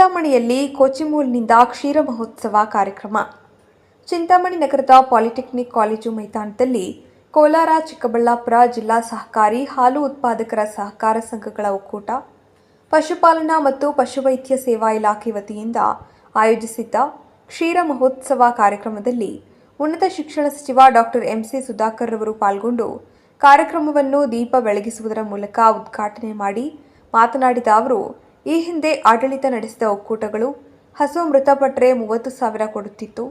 ಚಿಂತಾಮಣಿಯಲ್ಲಿ ಕೋಚಿಮೂಲ್ನಿಂದ ಕ್ಷೀರ ಮಹೋತ್ಸವ ಕಾರ್ಯಕ್ರಮ. ಚಿಂತಾಮಣಿ ನಗರದ ಪಾಲಿಟೆಕ್ನಿಕ್ ಕಾಲೇಜು ಮೈದಾನದಲ್ಲಿ ಕೋಲಾರ, ಚಿಕ್ಕಬಳ್ಳಾಪುರ ಜಿಲ್ಲಾ ಸಹಕಾರಿ ಹಾಲು ಉತ್ಪಾದಕರ ಸಹಕಾರ ಸಂಘಗಳ ಒಕ್ಕೂಟ, ಪಶುಪಾಲನಾ ಮತ್ತು ಪಶುವೈದ್ಯ ಸೇವಾ ಇಲಾಖೆ ವತಿಯಿಂದ ಆಯೋಜಿಸಿದ್ದ ಕ್ಷೀರ ಮಹೋತ್ಸವ ಕಾರ್ಯಕ್ರಮದಲ್ಲಿ ಉನ್ನತ ಶಿಕ್ಷಣ ಸಚಿವ ಡಾಕ್ಟರ್ ಎಂಸಿ ಸುಧಾಕರ್ ರವರು ಪಾಲ್ಗೊಂಡು ಕಾರ್ಯಕ್ರಮವನ್ನು ದೀಪ ಬೆಳಗಿಸುವುದರ ಮೂಲಕ ಉದ್ಘಾಟನೆ ಮಾಡಿ ಮಾತನಾಡಿದ ಅವರು ಈ ಹಿಂದೆ ಆಡಳಿತ ನಡೆಸಿದ ಒಕ್ಕೂಟಗಳು ಹಸು ಮೃತಪಟ್ಟರೆ ಮೂವತ್ತು ಸಾವಿರ ಕೊಡುತ್ತಿತ್ತು.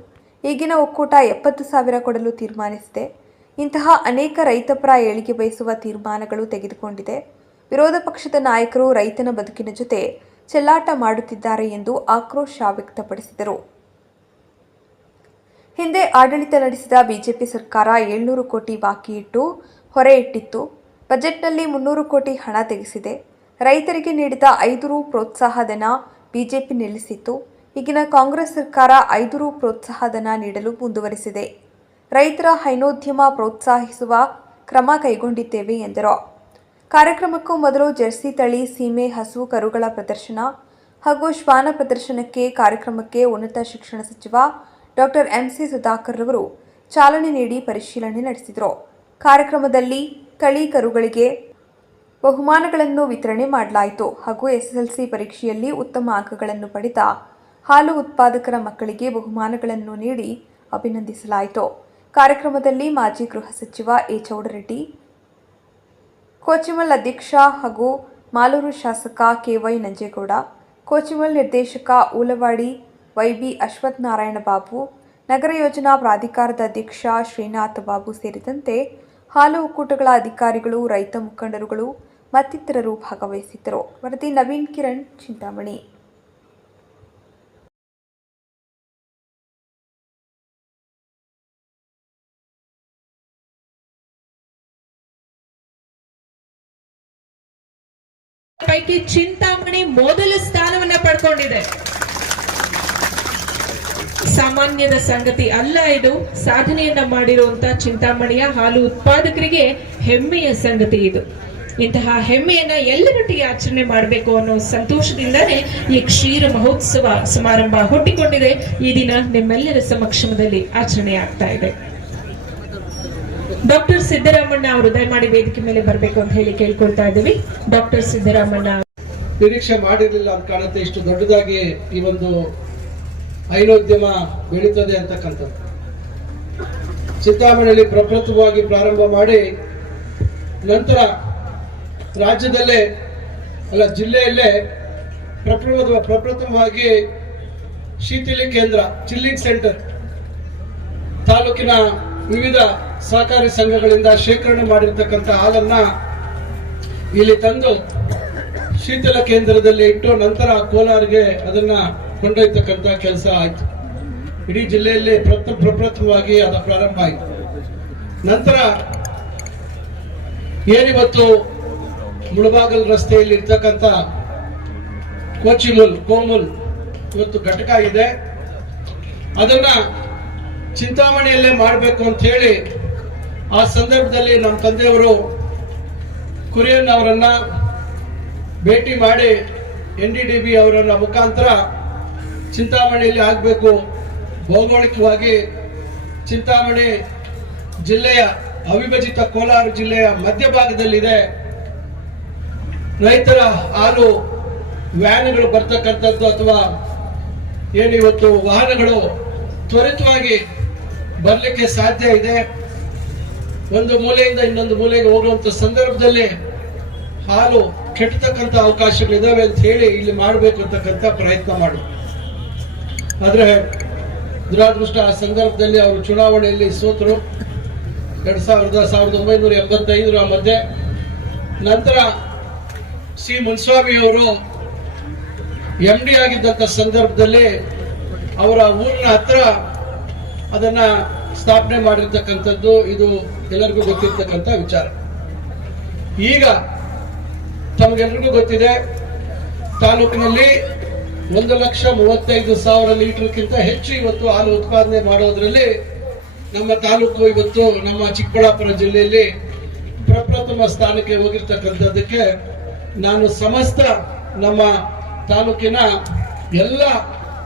ಈಗಿನ ಒಕ್ಕೂಟ ಎಪ್ಪತ್ತು ಸಾವಿರ ಕೊಡಲು ತೀರ್ಮಾನಿಸಿದೆ. ಇಂತಹ ಅನೇಕ ರೈತಪರ ಏಳಿಗೆ ಬಯಸುವ ತೀರ್ಮಾನಗಳು ತೆಗೆದುಕೊಂಡಿದೆ. ವಿರೋಧ ಪಕ್ಷದ ನಾಯಕರು ರೈತನ ಬದುಕಿನ ಜೊತೆ ಚೆಲ್ಲಾಟ ಮಾಡುತ್ತಿದ್ದಾರೆ ಎಂದು ಆಕ್ರೋಶ ವ್ಯಕ್ತಪಡಿಸಿದರು. ಹಿಂದೆ ಆಡಳಿತ ನಡೆಸಿದ ಬಿಜೆಪಿ ಸರ್ಕಾರ ಏಳ್ನೂರು ಕೋಟಿ ಬಾಕಿ ಇಟ್ಟು ಹೊರೆ ಇಟ್ಟಿತ್ತು. ಬಜೆಟ್ನಲ್ಲಿ ಮುನ್ನೂರು ಕೋಟಿ ಹಣ ತೆಗೆಸಿದೆ. ರೈತರಿಗೆ ನೀಡಿದ ಐದು ರು ಪ್ರೋತ್ಸಾಹಧನ ಬಿಜೆಪಿ ನಿಲ್ಲಿಸಿತ್ತು. ಈಗಿನ ಕಾಂಗ್ರೆಸ್ ಸರ್ಕಾರ ಐದು ರು ಪ್ರೋತ್ಸಾಹಧನ ನೀಡಲು ಮುಂದುವರಿಸಿದೆ. ರೈತರ ಹೈನೋದ್ಯಮ ಪ್ರೋತ್ಸಾಹಿಸುವ ಕ್ರಮ ಕೈಗೊಂಡಿದ್ದೇವೆ ಎಂದರು. ಕಾರ್ಯಕ್ರಮಕ್ಕೂ ಮೊದಲು ಜೆರ್ಸಿ ತಳಿ, ಸೀಮೆ, ಹಸು, ಕರುಗಳ ಪ್ರದರ್ಶನ ಹಾಗೂ ಶ್ವಾನ ಪ್ರದರ್ಶನಕ್ಕೆ ಕಾರ್ಯಕ್ರಮಕ್ಕೆ ಉನ್ನತ ಶಿಕ್ಷಣ ಸಚಿವ ಡಾಕ್ಟರ್ ಎಂಸಿ ಸುಧಾಕರ್ ರವರು ಚಾಲನೆ ನೀಡಿ ಪರಿಶೀಲನೆ ನಡೆಸಿದರು. ಕಾರ್ಯಕ್ರಮದಲ್ಲಿ ತಳಿ, ಕರುಗಳಿಗೆ ಬಹುಮಾನಗಳನ್ನು ವಿತರಣೆ ಮಾಡಲಾಯಿತು. ಹಾಗೂ ಎಸ್ಎಸ್ಎಲ್ಸಿ ಪರೀಕ್ಷೆಯಲ್ಲಿ ಉತ್ತಮ ಅಂಕಗಳನ್ನು ಪಡೆದ ಹಾಲು ಉತ್ಪಾದಕರ ಮಕ್ಕಳಿಗೆ ಬಹುಮಾನಗಳನ್ನು ನೀಡಿ ಅಭಿನಂದಿಸಲಾಯಿತು. ಕಾರ್ಯಕ್ರಮದಲ್ಲಿ ಮಾಜಿ ಗೃಹ ಸಚಿವ ಎ. ಚೌಡರೆಡ್ಡಿ, ಕೋಚಿಮಲ್ ಅಧ್ಯಕ್ಷ ಹಾಗೂ ಮಾಲೂರು ಶಾಸಕ ಕೆವೈ ನಂಜೇಗೌಡ, ಕೋಚಿಮಲ್ ನಿರ್ದೇಶಕ ಊಲವಾಡಿ ವೈಬಿ ಅಶ್ವಥ್ ನಾರಾಯಣ ಬಾಬು, ನಗರ ಯೋಜನಾ ಪ್ರಾಧಿಕಾರದ ಅಧ್ಯಕ್ಷ ಶ್ರೀನಾಥ್ ಬಾಬು ಸೇರಿದಂತೆ ಹಾಲು ಒಕ್ಕೂಟಗಳ ಅಧಿಕಾರಿಗಳು, ರೈತ ಮುಖಂಡರುಗಳು ಮತ್ತಿತರರು ಭಾಗವಹಿಸಿದ್ದರು. ವರದಿ ನವೀನ್ ಕಿರಣ್, ಚಿಂತಾಮಣಿ. ಪೈಕಿ ಚಿಂತಾಮಣಿ ಮೊದಲ ಸ್ಥಾನವನ್ನ ಪಡ್ಕೊಂಡಿದೆ. ಸಾಮಾನ್ಯದ ಸಂಗತಿ ಅಲ್ಲ ಇದು. ಸಾಧನೆಯನ್ನ ಮಾಡಿರುವಂತ ಚಿಂತಾಮಣಿಯ ಹಾಲು ಉತ್ಪಾದಕರಿಗೆ ಹೆಮ್ಮೆಯ ಸಂಗತಿ ಇದು. ಇಂತಹ ಹೆಮ್ಮೆಯನ್ನ ಎಲ್ಲರೊಟ್ಟಿಗೆ ಆಚರಣೆ ಮಾಡಬೇಕು ಅನ್ನೋ ಸಂತೋಷದಿಂದಲೇ ಈ ಕ್ಷೀರ ಮಹೋತ್ಸವ ಸಮಾರಂಭ ಹುಟ್ಟಿಕೊಂಡಿದೆ. ಈ ದಿನ ನಿಮ್ಮೆಲ್ಲರ ಸಮಕ್ಷಮದಲ್ಲಿ ಆಚರಣೆ ಆಗ್ತಾ ಇದೆ. ಡಾಕ್ಟರ್ ಸಿದ್ದರಾಮಣ್ಣ ಅವರು ದಯಮಾಡಿ ವೇದಿಕೆ ಮೇಲೆ ಬರಬೇಕು ಅಂತ ಹೇಳಿ ಕೇಳ್ಕೊಳ್ತಾ ಇದ್ದೀವಿ. ಡಾಕ್ಟರ್ ಸಿದ್ದರಾಮಣ್ಣ ನಿರೀಕ್ಷೆ ಮಾಡಿರಲಿಲ್ಲ ಅಂತ ಕಾಣುತ್ತೆ. ಇಷ್ಟು ದೊಡ್ಡದಾಗಿ ಈ ಒಂದು ಹೈನೋದ್ಯಮ ಬೆಳೀತದೆ ಅಂತಕ್ಕಂಥದ್ದು. ಚಿಂತಾಮಣಿಯಲ್ಲಿ ಪ್ರಪ್ರಥಮವಾಗಿ ಪ್ರಾರಂಭ ಮಾಡಿ ನಂತರ ರಾಜ್ಯದಲ್ಲೇ ಅಲ್ಲ ಜಿಲ್ಲೆಯಲ್ಲೇ ಪ್ರಪ್ರಥಮ ಪ್ರಪ್ರಥಮವಾಗಿ ಶೀತಲಿ ಕೇಂದ್ರ ಚಿಲ್ಲಿಂಗ್ ಸೆಂಟರ್ ತಾಲೂಕಿನ ವಿವಿಧ ಸಹಕಾರಿ ಸಂಘಗಳಿಂದ ಶೇಖರಣೆ ಮಾಡಿರ್ತಕ್ಕಂಥ ಹಾಲನ್ನ ಇಲ್ಲಿ ತಂದು ಶೀತಲ ಕೇಂದ್ರದಲ್ಲಿ ಇಟ್ಟು ನಂತರ ಕೋಲಾರ್ಗೆ ಅದನ್ನ ಕೊಂಡೊಯ್ತಕ್ಕಂಥ ಕೆಲಸ ಆಯ್ತು. ಇಡೀ ಜಿಲ್ಲೆಯಲ್ಲಿ ಪ್ರಥಮ ಪ್ರಪ್ರಥಮವಾಗಿ ಅದು ಪ್ರಾರಂಭ ಆಯಿತು. ನಂತರ ಏನಿವತ್ತು ಮುಳಬಾಗಲ್ ರಸ್ತೆಯಲ್ಲಿ ಇರ್ತಕ್ಕಂಥ ಕೋಚಿಮುಲ್ ಕೋಮುಲ್ ಇವತ್ತು ಘಟಕ ಇದೆ. ಅದನ್ನ ಚಿಂತಾಮಣಿಯಲ್ಲೇ ಮಾಡಬೇಕು ಅಂತ ಹೇಳಿ ಆ ಸಂದರ್ಭದಲ್ಲಿ ನಮ್ಮ ತಂದೆಯವರು ಕುರಿಯನ್ ಅವರನ್ನ ಭೇಟಿ ಮಾಡಿ ಎನ್ ಡಿ ಡಿ ಬಿ ಅವರನ್ನ ಮುಖಾಂತರ ಚಿಂತಾಮಣಿಯಲ್ಲಿ ಆಗಬೇಕು. ಭೌಗೋಳಿಕವಾಗಿ ಚಿಂತಾಮಣಿ ಜಿಲ್ಲೆಯ ಅವಿಭಜಿತ ಕೋಲಾರ ಜಿಲ್ಲೆಯ ಮಧ್ಯಭಾಗದಲ್ಲಿದೆ. ರೈತರ ಹಾಲು ವ್ಯಾನ್ಗಳು ಬರ್ತಕ್ಕಂಥದ್ದು ಅಥವಾ ಏನಿವತ್ತು ವಾಹನಗಳು ತ್ವರಿತವಾಗಿ ಬರಲಿಕ್ಕೆ ಸಾಧ್ಯ ಇದೆ. ಒಂದು ಮೂಲೆಯಿಂದ ಇನ್ನೊಂದು ಮೂಲೆಗೆ ಹೋಗುವಂತ ಸಂದರ್ಭದಲ್ಲಿ ಹಾಲು ಕೆಟ್ಟತಕ್ಕಂಥ ಅವಕಾಶಗಳಿದಾವೆ ಅಂತ ಹೇಳಿ ಇಲ್ಲಿ ಮಾಡಬೇಕು ಅಂತಕ್ಕಂಥ ಪ್ರಯತ್ನ ಮಾಡು ಆದರೆ ದುರಾದೃಷ್ಟ ಆ ಸಂದರ್ಭದಲ್ಲಿ ಅವರು ಚುನಾವಣೆಯಲ್ಲಿ ಸೋತರು. ಎರಡು ಸಾವಿರದ ಸಾವಿರದ ಒಂಬೈನೂರ ಎಂಬತ್ತೈದರ ಮಧ್ಯೆ ನಂತರ ಸಿ ಮುನ್ಸ್ವಾಮಿ ಅವರು ಎಂ ಡಿ ಆಗಿದ್ದಂಥ ಸಂದರ್ಭದಲ್ಲಿ ಅವರ ಊರಿನ ಹತ್ರ ಅದನ್ನ ಸ್ಥಾಪನೆ ಮಾಡಿರ್ತಕ್ಕಂಥದ್ದು ಇದು ಎಲ್ಲರಿಗೂ ಗೊತ್ತಿರ್ತಕ್ಕಂಥ ವಿಚಾರ. ಈಗ ತಮಗೆಲ್ರಿಗೂ ಗೊತ್ತಿದೆ, ತಾಲೂಕಿನಲ್ಲಿ ಒಂದು ಲಕ್ಷ ಮೂವತ್ತೈದು ಸಾವಿರ ಲೀಟರ್ಗಿಂತ ಹೆಚ್ಚು ಇವತ್ತು ಹಾಲು ಉತ್ಪಾದನೆ ಮಾಡೋದ್ರಲ್ಲಿ ನಮ್ಮ ತಾಲೂಕು ಇವತ್ತು ನಮ್ಮ ಚಿಕ್ಕಬಳ್ಳಾಪುರ ಜಿಲ್ಲೆಯಲ್ಲಿ ಪ್ರಪ್ರಥಮ ಸ್ಥಾನಕ್ಕೆ ಹೋಗಿರ್ತಕ್ಕಂಥದ್ದಕ್ಕೆ ನಾನು ಸಮಸ್ತ ನಮ್ಮ ತಾಲೂಕಿನ ಎಲ್ಲ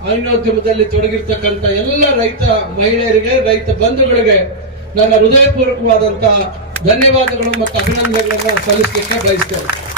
ಹೈನೋದ್ಯಮದಲ್ಲಿ ತೊಡಗಿರ್ತಕ್ಕಂಥ ಎಲ್ಲ ರೈತ ಮಹಿಳೆಯರಿಗೆ, ರೈತ ಬಂಧುಗಳಿಗೆ ನನ್ನ ಹೃದಯಪೂರ್ವಕವಾದಂತಹ ಧನ್ಯವಾದಗಳು ಮತ್ತು ಅಭಿನಂದನೆಗಳನ್ನು ಸಲ್ಲಿಸಲಿಕ್ಕೆ ಬಯಸ್ತೇನೆ.